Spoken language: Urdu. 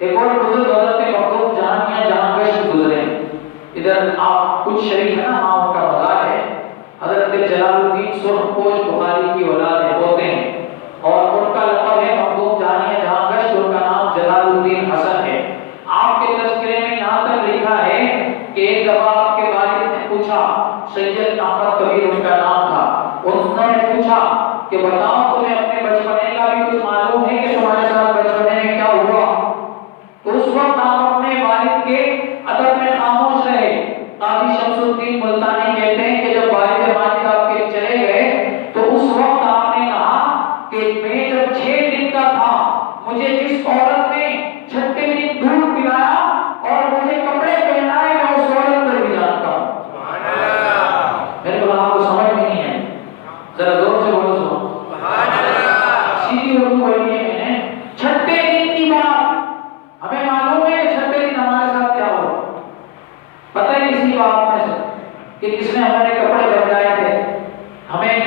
ایک اور بزرگ حضرت مخلوق جہانیاں جہاں گشت گزرے، ادھر آپ کچھ شریف ہے نا، وہاں ان کا مزار ہے، حضرت جلال الدین سرخ پوش بخاری کی اولاد ہے، ہوتے ہیں، اور ان کا لقب ہے مخلوق جہانیاں جہاں گشت، ان کا نام جلال الدین حسن ہے۔ آپ کے تذکرے میں یہاں تک لکھا ہے کہ ایک دفعہ آپ کے والد نے پوچھا، سید احمد کبیر ان کا نام تھا، انہوں نے پوچھا کہ بتاؤ تمہیں اپنے بچپنے کا بھی کچھ معلوم ہے کہ تمہارے ساتھ بچپنے میں کیا ہوا؟ تو اس وقت آپ اپنے والد کے ادب میں خاموش رہے۔ قاضی شمس الدین ملتانی کہتے ہیں کہ جب والد ماجد آپ کے چلے گئے تو اس وقت آپ نے کہا کہ میں جب 6 دن کا تھا، مجھے جس عورت نے 6 دن دودھ پلایا اور مجھے کپڑے پہنائے، میں اس عورت کو بھی جانتا ہوں۔ میرے کو آپ کو سمجھ میں نہیں ہے، ذرا زور سے بولو سبحان اللہ۔ سیدھی اردو بولی ہے میں نے، 6 دن کی بات ہمیں معلوم ہے کہ 6 دن ہمارے ساتھ کیا ہوا، پتہ ہے کسی بات میں سے کہ کس نے ہمارے کپڑے بچائے تھے، ہمیں